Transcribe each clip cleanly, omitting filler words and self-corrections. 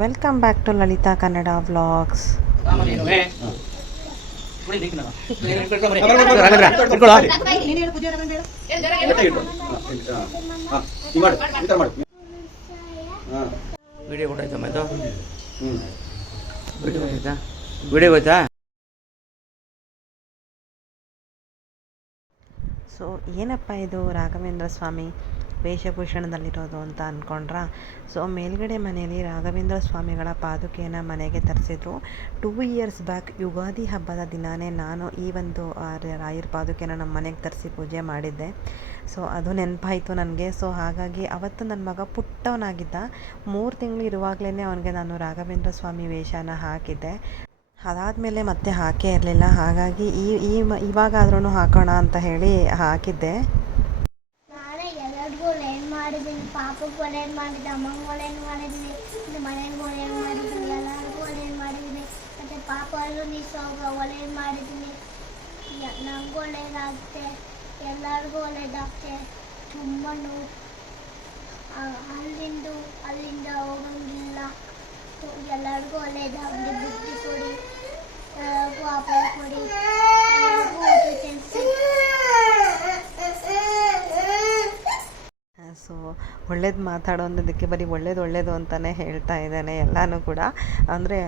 Welcome back to Lalitha Kannada vlogs. Video ಕೊಟ್ಟಾಯ್ತಾ ಮತ್ತು video ಹೋಯ್ತಾ. ಸೊ ಏನಪ್ಪ ಇದು ರಾಘವೇಂದ್ರ ಸ್ವಾಮಿ ವೇಷಭೂಷಣದಲ್ಲಿರೋದು ಅಂತ ಅಂದ್ಕೊಂಡ್ರಾ. ಸೊ ಮೇಲ್ಗಡೆ ಮನೆಯಲ್ಲಿ ರಾಘವೇಂದ್ರ ಸ್ವಾಮಿಗಳ ಪಾದುಕೆಯನ್ನು ಮನೆಗೆ ತರಿಸಿದ್ರು. 2 ಇಯರ್ಸ್ ಬ್ಯಾಕ್ ಯುಗಾದಿ ಹಬ್ಬದ ದಿನಾನೇ ನಾನು ಈ ಒಂದು ರಾಯರ ಪಾದುಕೆನ ನಮ್ಮ ಮನೆಗೆ ತರಿಸಿ ಪೂಜೆ ಮಾಡಿದ್ದೆ. ಸೊ ಅದು ನೆನಪಾಯಿತು ನನಗೆ. ಸೊ ಹಾಗಾಗಿ ಅವತ್ತು ನನ್ನ ಮಗ ಪುಟ್ಟವನಾಗಿದ್ದ, 3 ತಿಂಗಳು ಇರುವಾಗಲೇ ಅವನಿಗೆ ನಾನು ರಾಘವೇಂದ್ರ ಸ್ವಾಮಿ ವೇಷನ ಹಾಕಿದ್ದೆ. ಅದಾದಮೇಲೆ ಮತ್ತೆ ಹಾಕೇ ಇರಲಿಲ್ಲ. ಹಾಗಾಗಿ ಇವಾಗಾದ್ರೂ ಹಾಕೋಣ ಅಂತ ಹೇಳಿ ಹಾಕಿದ್ದೆ. ನಾನೇ ಎಲ್ಲರಿಗೂ ಒಳ್ಳೇದು ಮಾಡಿದ್ದೀನಿ. ಪಾಪಕ್ಕೆ ಒಳ್ಳೇದು ಮಾಡಿದ್ದೆ, ಅಮ್ಮಂಗೆ ಒಳ್ಳೇದು ಮಾಡಿದ್ದೀನಿ, ಮನೆಗೆ ಒಳ್ಳೇದು ಮಾಡಿದ್ದೀನಿ, ಎಲ್ಲರಿಗೂ ಒಳ್ಳೇದು ಮಾಡಿದ್ದೀನಿ. ಮತ್ತು ಪಾಪ ನೀಸೋಗ ಒಳ್ಳೇದು ಮಾಡಿದ್ದೀನಿ. ನನಗೂ ಒಳ್ಳೇದಾಗುತ್ತೆ, ಎಲ್ಲರಿಗೂ ಒಳ್ಳೇದಾಗುತ್ತೆ. ತುಂಬ ನೋವು ಅಲ್ಲಿಂದ ಹೋಗಂಗಿಲ್ಲ. ಎಲ್ಲರಿಗೂ ಒಳ್ಳೇದಾಗಲಿ, ಬುದ್ಧಿ ಕೊಡಿ, ಎಲ್ಲರಿಗೂ ಆಪಲ್ ಕೊಡಿ, ಸೊ ಒಳ್ಳೇದು ಮಾತಾಡೋದಕ್ಕೆ ಬರೀ ಒಳ್ಳೇದು ಅಂತಲೇ ಹೇಳ್ತಾ ಇದ್ದಾನೆ ಎಲ್ಲನೂ ಕೂಡ. ಅಂದರೆ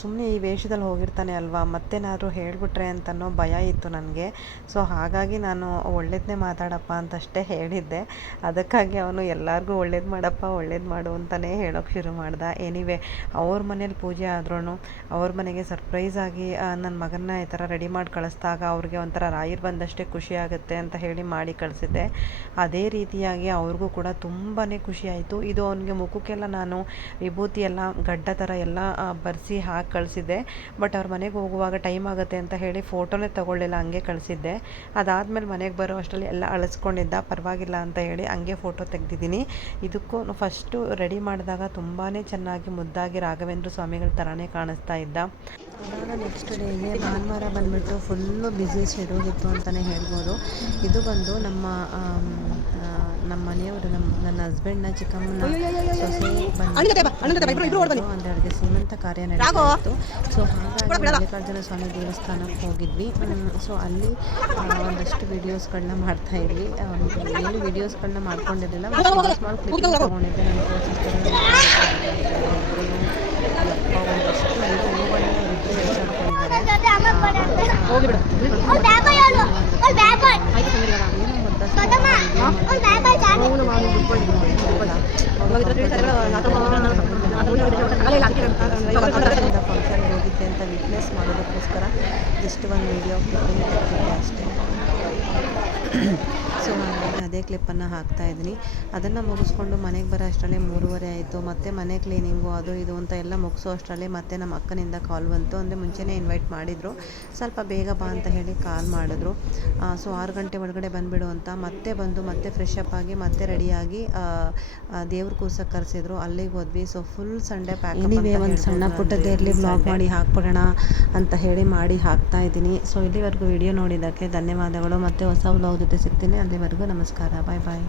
ಸುಮ್ಮನೆ ಈ ವೇಷದಲ್ಲಿ ಹೋಗಿರ್ತಾನೆ ಅಲ್ವಾ, ಮತ್ತೇನಾದರೂ ಹೇಳಿಬಿಟ್ರೆ ಅಂತನೋ ಭಯ ಇತ್ತು ನನಗೆ. ಸೊ ಹಾಗಾಗಿ ನಾನು ಒಳ್ಳೇದನ್ನೇ ಮಾತಾಡಪ್ಪ ಅಂತಷ್ಟೇ ಹೇಳಿದ್ದೆ. ಅದಕ್ಕಾಗಿ ಅವನು ಎಲ್ಲರಿಗೂ ಒಳ್ಳೇದು ಮಾಡಪ್ಪ, ಒಳ್ಳೇದು ಮಾಡು ಅಂತಲೇ ಹೇಳೋಕ್ಕೆ ಶುರು ಮಾಡ್ದೆ. ಎನಿವೆ ಅವ್ರ ಮನೇಲಿ ಪೂಜೆ ಆದ್ರೂ ಅವ್ರ ಮನೆಗೆ ಸರ್ಪ್ರೈಸಾಗಿ ನನ್ನ ಮಗನ್ನ ಈ ಥರ ರೆಡಿ ಮಾಡಿ ಕಳಿಸ್ದಾಗ ಅವ್ರಿಗೆ ಒಂಥರ ರಾಯರು ಬಂದಷ್ಟೇ ಖುಷಿ ಆಗುತ್ತೆ ಅಂತ ಹೇಳಿ ಮಾಡಿ ಕಳಿಸಿದ್ದೆ. ಅದೇ ರೀತಿಯಾಗಿ ಅವ್ರಿಗೂ ಕೂಡ ತುಂಬಾ ಖುಷಿ ಆಯಿತು. ಇದು ಅವನಿಗೆ ಮುಖಕ್ಕೆಲ್ಲ ನಾನು ವಿಭೂತಿ ಎಲ್ಲ ಗಡ್ಡ ಥರ ಎಲ್ಲ ಬರೆಸಿ ಹಾಕಿ ಕಳಿಸಿದ್ದೆ. ಬಟ್ ಅವ್ರ ಮನೆಗೆ ಹೋಗುವಾಗ ಟೈಮ್ ಆಗುತ್ತೆ ಅಂತ ಹೇಳಿ ಫೋಟೋನೇ ತೊಗೊಳ್ಳಿಲ್ಲ, ಹಂಗೆ ಕಳಿಸಿದ್ದೆ. ಅದಾದಮೇಲೆ ಮನೆಗೆ ಬರೋ ಅಷ್ಟರಲ್ಲಿ ಎಲ್ಲ ಅಳಿಸ್ಕೊಂಡಿದ್ದ, ಪರವಾಗಿಲ್ಲ ಅಂತ ಹೇಳಿ ಹಂಗೆ ಫೋಟೋ ತೆಗೆದಿದ್ದೀನಿ. ಇದಕ್ಕೂ ಫಸ್ಟು ರೆಡಿ ಮಾಡಿದಾಗ ತುಂಬಾ ಚೆನ್ನಾಗಿ ಮುದ್ದಾಗಿ ರಾಘವೇಂದ್ರ ಸ್ವಾಮಿಗಳ ಥರನೇ ಕಾಣಿಸ್ತಾ ಇದ್ದ. ಅದಾದ ನೆಕ್ಸ್ಟ್ ಡೇಗೆ ಭಾನುವಾರ ಬಂದುಬಿಟ್ಟು ಫುಲ್ಲು ಬ್ಯುಸಿ ಶೆಡ್ಯೂಲ್ ಇತ್ತು ಅಂತಲೇ ಹೇಳ್ಬೋದು. ಇದು ಬಂದು ನಮ್ಮ ಮನೆಯವರು, ನನ್ನ ಹಸ್ಬೆಂಡ್ನ ಚಿಕ್ಕಮ್ಮನ ಸೊಸೆ ಬಂದು ಒಂದೆರಡು ಸೀಮಂತ ಕಾರ್ಯ ನಡೆಯಿತು. ಸೊ ಹಾಗಾಗಿ ಮಲ್ಲಿಕಾರ್ಜುನ ಸ್ವಾಮಿ ದೇವಸ್ಥಾನಕ್ಕೆ ಹೋಗಿದ್ವಿ. ಸೊ ಅಲ್ಲಿ ಒಂದಷ್ಟು ವೀಡಿಯೋಸ್ಗಳನ್ನ ಮಾಡ್ತಾಯಿದ್ವಿ. ಏನು ವೀಡಿಯೋಸ್ಗಳನ್ನ ಮಾಡ್ಕೊಂಡಿರಲಿಲ್ಲ, ಸ್ಮಾಲ್ ಕ್ಲಿಪ್ಪಿಂಗ್ ತೊಗೊಂಡಿದ್ದೆ. ನನ್ನ ಸಿಸ್ಟರ್ ಒಂದಷ್ಟು ಹೂಗಳನ್ನ ಫಂಕ್ಷನ್ ಹೋಗಿದ್ದೆ ಅಂತ ವಿಟ್ನೆಸ್ ಮಾಡೋದಕ್ಕೋಸ್ಕರ ಜಸ್ಟ್ ಒಂದು ವಿಡಿಯೋ ಕ್ಲಿಪ್ಪಿಂಗ್ ತೆಗೆದಿದ್ದೆ ಅಷ್ಟೇ. ಸೊ ಹಾಗಾಗಿ ಅದೇ ಕ್ಲಿಪ್ಪನ್ನು ಹಾಕ್ತಾಯಿದ್ದೀನಿ. ಅದನ್ನು ಮುಗಿಸ್ಕೊಂಡು ಮನೆಗೆ ಬರೋ ಅಷ್ಟರಲ್ಲೇ 3:30 ಆಯಿತು. ಮತ್ತು ಮನೆ ಕ್ಲೀನಿಂಗು ಅದು ಇದು ಅಂತ ಎಲ್ಲ ಮುಗಿಸೋ ಅಷ್ಟರಲ್ಲೇ ಮತ್ತೆ ನಮ್ಮ ಅಕ್ಕನಿಂದ ಕಾಲ್ ಬಂತು. ಅಂದರೆ ಮುಂಚೆನೇ ಇನ್ವೈಟ್ ಮಾಡಿದರು, ಸ್ವಲ್ಪ ಬೇಗ ಬಾ ಅಂತ ಹೇಳಿ ಕಾಲ್ ಮಾಡಿದ್ರು. ಸೊ 6 ಗಂಟೆ ಒಳಗಡೆ ಬಂದುಬಿಡು ಅಂತ ಮತ್ತೆ ಬಂದು ಮತ್ತೆ ಫ್ರೆಶ್ ಅಪ್ ಆಗಿ ಮತ್ತೆ ರೆಡಿಯಾಗಿ ದೇವ್ರ ಕೂರ್ಸಕ್ಕೆ ಕರೆಸಿದ್ರು, ಅಲ್ಲಿಗೆ ಹೋದ್ವಿ. ಸೊ ಫುಲ್ ಸಂಡೇ ಪ್ಯಾಕ್ ಒಂದು ಸಣ್ಣ ಪುಟ್ಟದೇ ಇರಲಿ ಬ್ಲಾಗ್ ಮಾಡಿ ಹಾಕ್ಬಿಡೋಣ ಅಂತ ಹೇಳಿ ಮಾಡಿ ಹಾಕ್ತಾಯಿದ್ದೀನಿ. ಸೊ ಇಲ್ಲಿವರೆಗೂ ವಿಡಿಯೋ ನೋಡಿದ್ದಕ್ಕೆ ಧನ್ಯವಾದಗಳು. ಮತ್ತು ಹೊಸ ಬ್ಲಾಗ್ ಜೊತೆ ಸಿಗ್ತೀನಿ. ಅಲ್ಲಿವರೆಗೂ ನಮಸ್ಕಾರ, ಬಾಯ್ ಬಾಯ್.